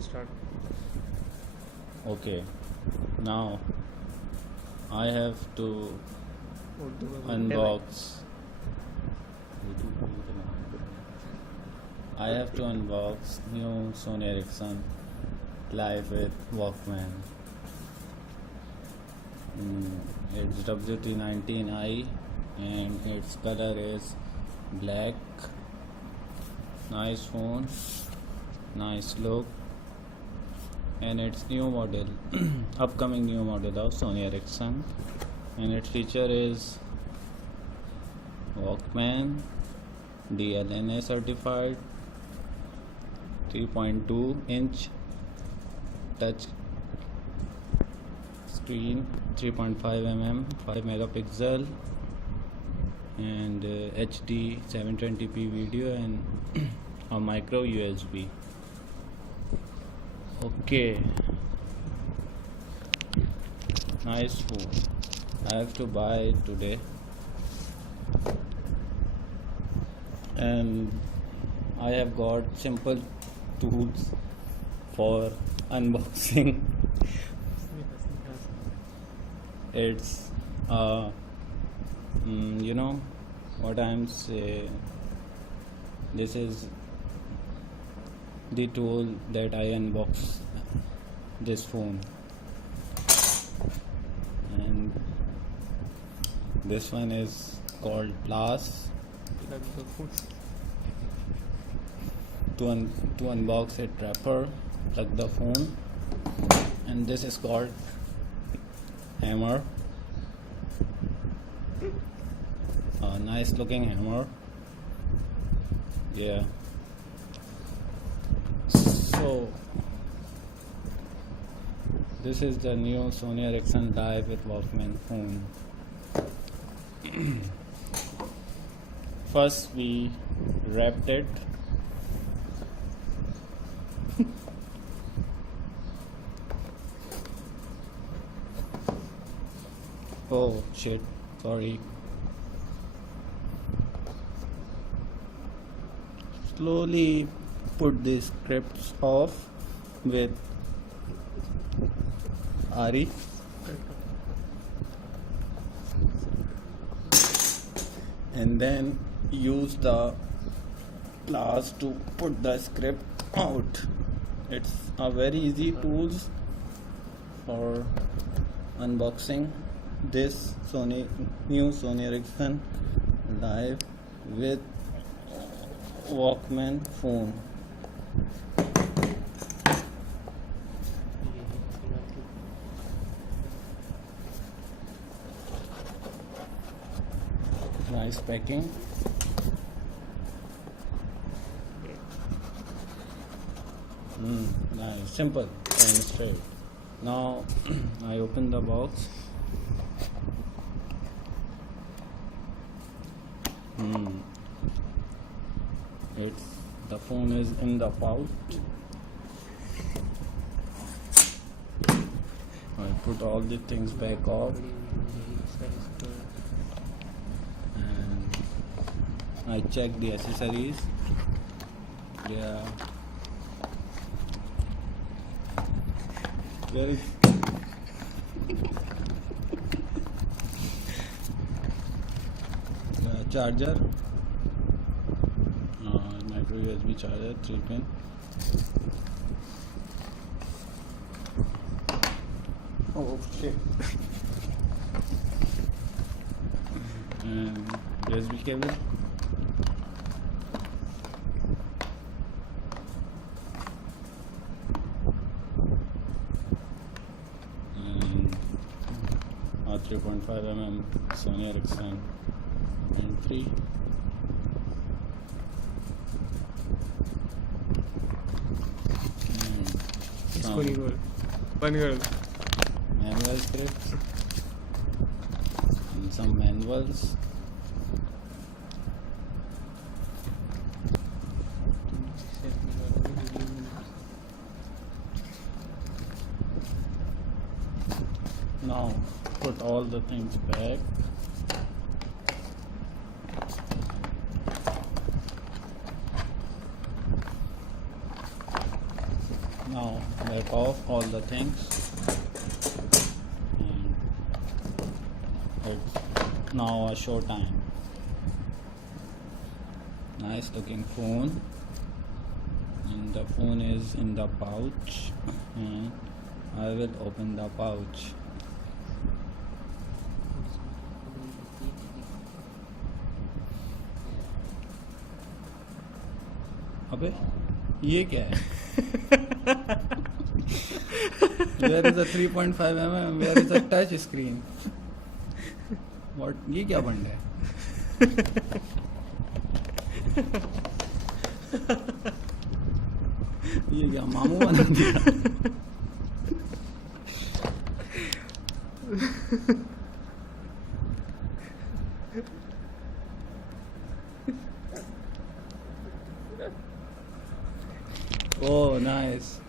Start. Okay, now I have to unbox. I have to unbox new Sony Ericsson live with Walkman. It's WT19i and its color is black. Nice phone, nice look, and its new model, upcoming new model of Sony Ericsson, and its feature is Walkman, DLNA certified, 3.2-inch touch screen, 3.5 mm, 5 megapixel, and HD 720p video and a micro USB. Okay, nice phone. I have to buy it today, and I have got simple tools for unboxing. It's you know what I'm saying. This is the tool that I unbox this phone, and this one is called Plus. To unbox it, wrapper, plug the phone, and this is called hammer. A nice looking hammer. Yeah. So this is the new Sony Ericsson Live with Walkman phone. First we wrapped it. Oh shit, sorry. Slowly put the scripts off with Ari. And then use the glass to put the script out. It's a very easy tools for unboxing this new Sony Ericsson Live with Walkman phone. Nice packing. Nice, simple and straight. Now I open the box. The phone is in the pouch. I put all the things back off, and I check the accessories. Yeah, there is charger, micro USB charger, 3-pin. Oh shit. And USB cable. And a 3.5 mm Sony Ericsson M3. Manual scripts and some manuals. Now put all the things back. Now back off all the things, and it's now a show time. Nice looking phone, and the phone is in the pouch, and I will open the pouch. अबे ये क्या है? Where is a 3.5 mm? Where is a touch screen? What? ये क्या बंड है? ये क्या मामू बना दिया? Oh, nice.